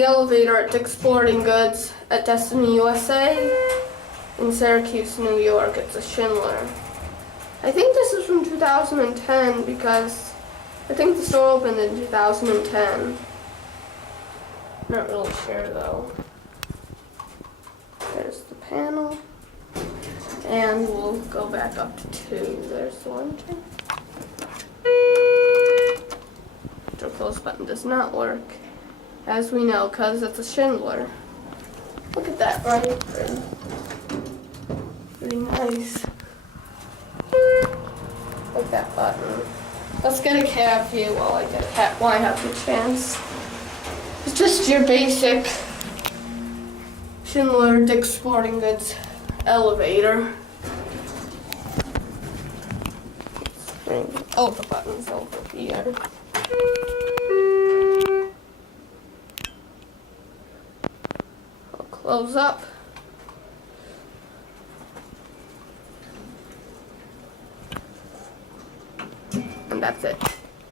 the elevator at Dick's Sporting Goods at Destiny, USA. In Syracuse, New York. It's a Schindler. I think this is from 2010 because I think the store opened in 2010. Not really sure though. There's the panel. And we'll go back up to 2. There's the 1, 2. The close button does not work, as we know, because it's a Schindler. Look at that, right? Pretty nice. Like that button. Let's get a cab view while I get a cab. While I have the chance. It's just your basic Schindler Dick's Sporting Goods elevator. Oh, the button's over here. I'll close up. And that's it.